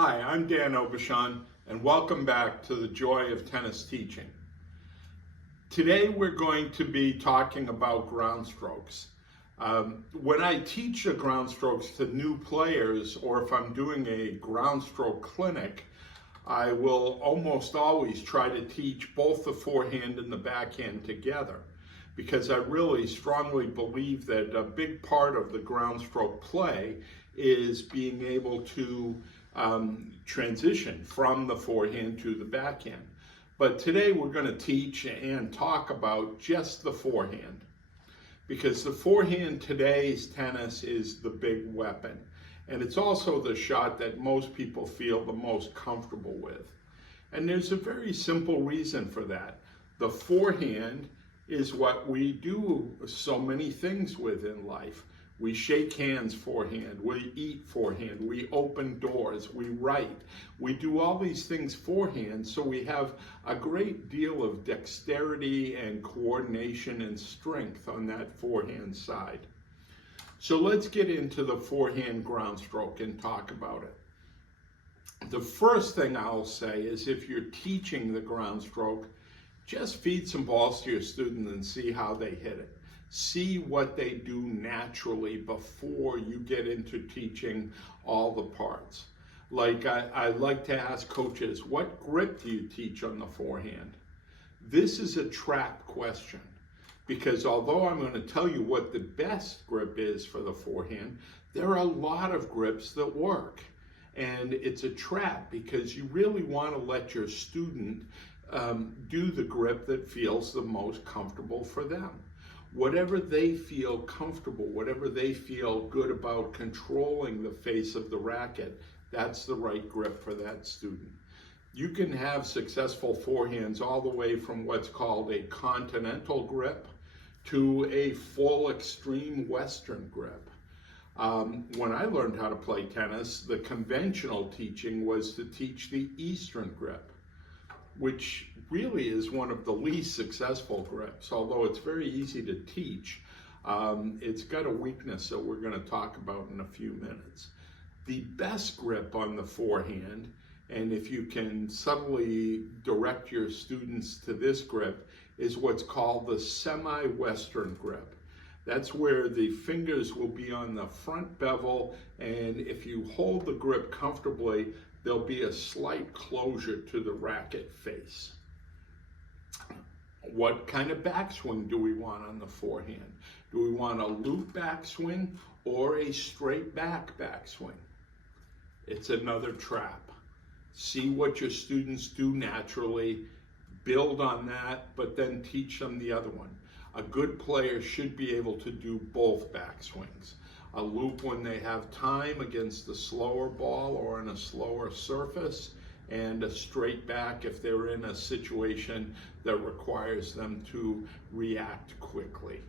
Hi, I'm Dan Obashan, and welcome back to the Joy of Tennis Teaching. Today we're going to be talking about ground strokes. When I teach the ground strokes to new players, or if I'm doing a ground stroke clinic, I will almost always try to teach both the forehand and the backhand together, because I really strongly believe that a big part of the ground stroke play is being able to transition from the forehand to the backhand. But today we're going to teach and talk about just the forehand, because the forehand today's tennis is the big weapon, and it's also the shot that most people feel the most comfortable with. And there's a very simple reason for that. The forehand is what we do so many things with in life. We shake hands forehand, we eat forehand, we open doors, we write. We do all these things forehand, so we have a great deal of dexterity and coordination and strength on that forehand side. So let's get into the forehand ground stroke and talk about it. The first thing I'll say is, if you're teaching the ground stroke, just feed some balls to your student and see how they hit it. See what they do naturally before you get into teaching all the parts. Like I like to ask coaches, what grip do you teach on the forehand? This is a trap question, because although I'm going to tell you what the best grip is for the forehand, there are a lot of grips that work. And it's a trap, because you really want to let your student do the grip that feels the most comfortable for them. Whatever they feel comfortable, whatever they feel good about controlling the face of the racket, that's the right grip for that student. You can have successful forehands all the way from what's called a continental grip to a full extreme Western grip. When I learned how to play tennis, the conventional teaching was to teach the Eastern grip, which really is one of the least successful grips. Although it's very easy to teach, it's got a weakness that we're going to talk about in a few minutes. The best grip on the forehand, and if you can subtly direct your students to this grip, is what's called the semi-Western grip. That's where the fingers will be on the front bevel, and if you hold the grip comfortably, there'll be a slight closure to the racket face. What kind of backswing do we want on the forehand? Do we want a loop backswing or a straight back backswing? It's another trap. See what your students do naturally, build on that, but then teach them the other one. A good player should be able to do both backswings. A loop when they have time against a slower ball or on a slower surface, and a straight back if they're in a situation that requires them to react quickly.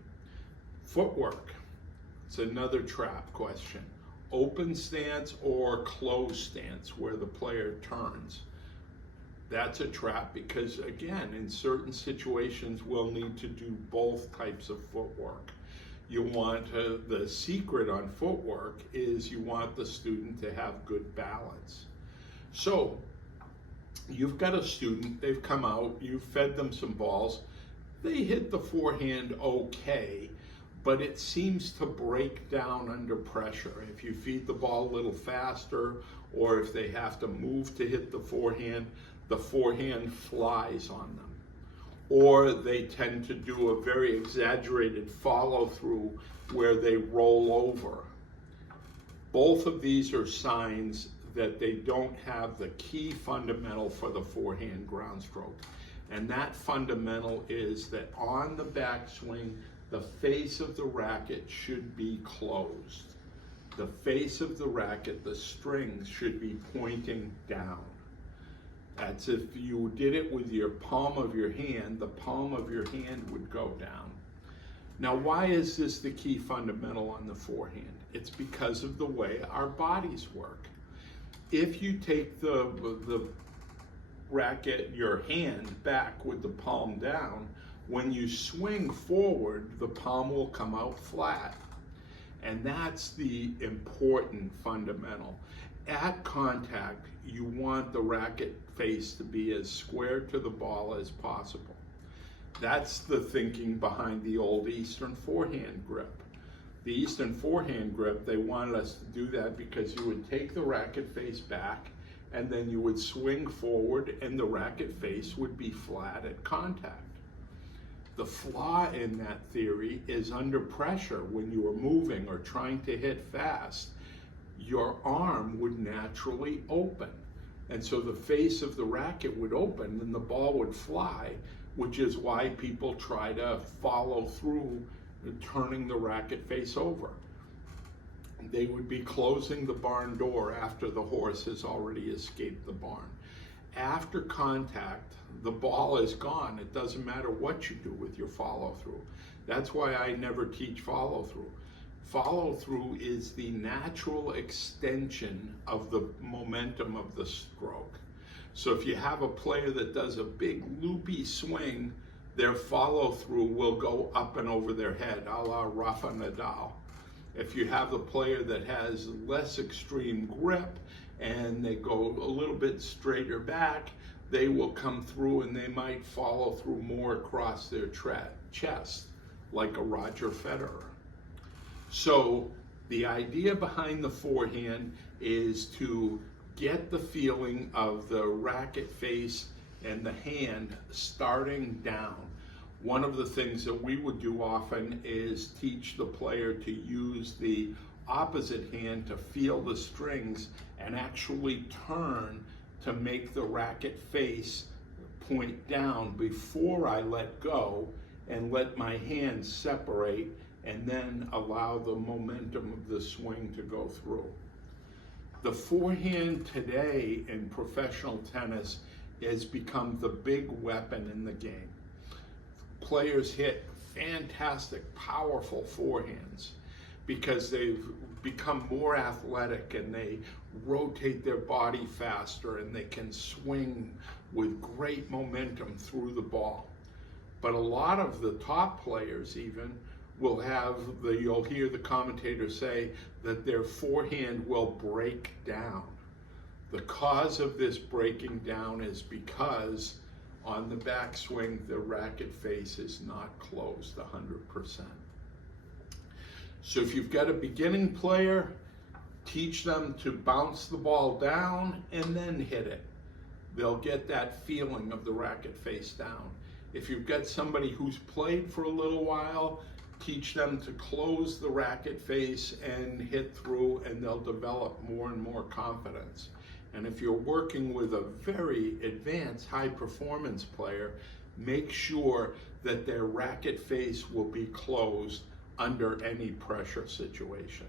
Footwork, it's another trap question. Open stance or closed stance where the player turns. That's a trap, because again, in certain situations we'll need to do both types of footwork. You want the secret on footwork is you want the student to have good balance. So you've got a student, they've come out, you've fed them some balls, they hit the forehand okay, but it seems to break down under pressure. If you feed the ball a little faster, or if they have to move to hit the forehand flies on them. Or they tend to do a very exaggerated follow through where they roll over. Both of these are signs that they don't have the key fundamental for the forehand ground stroke. And that fundamental is that on the backswing, the face of the racket should be closed. The face of the racket, the strings, should be pointing down. That's if you did it with your palm of your hand, the palm of your hand would go down. Now, why is this the key fundamental on the forehand? It's because of the way our bodies work. If you take the racket, your hand back with the palm down, when you swing forward, the palm will come out flat. And that's the important fundamental. at contact, you want the racket face to be as square to the ball as possible. That's the thinking behind the old Eastern forehand grip. The Eastern forehand grip, they wanted us to do that because you would take the racket face back and then you would swing forward and the racket face would be flat at contact. The flaw in that theory is under pressure when you are moving or trying to hit fast, your arm would naturally open. And so the face of the racket would open and the ball would fly, which is why people try to follow through turning the racket face over. They would be closing the barn door after the horse has already escaped the barn. After contact, the ball is gone. It doesn't matter what you do with your follow through. That's why I never teach follow through. Follow through is the natural extension of the momentum of the stroke. So if you have a player that does a big loopy swing, their follow through will go up and over their head, a la Rafa Nadal. If you have a player that has less extreme grip and they go a little bit straighter back, they will come through and they might follow through more across their chest, like a Roger Federer. So the idea behind the forehand is to get the feeling of the racket face and the hand starting down. One of the things that we would do often is teach the player to use the opposite hand to feel the strings and actually turn to make the racket face point down before I let go and let my hands separate and then allow the momentum of the swing to go through. The forehand today in professional tennis has become the big weapon in the game. Players hit fantastic, powerful forehands because they've become more athletic and they rotate their body faster and they can swing with great momentum through the ball. But a lot of the top players even will have you'll hear the commentator say that their forehand will break down. The cause of this breaking down is because on the backswing, the racket face is not closed 100%. So if you've got a beginning player, teach them to bounce the ball down and then hit it. They'll get that feeling of the racket face down. If you've got somebody who's played for a little while, teach them to close the racket face and hit through, and they'll develop more and more confidence. And if you're working with a very advanced high performance player, make sure that their racket face will be closed under any pressure situation.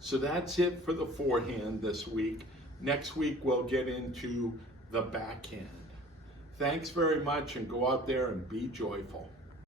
So that's it for the forehand this week. Next week we'll get into the backhand. Thanks very much and go out there and be joyful.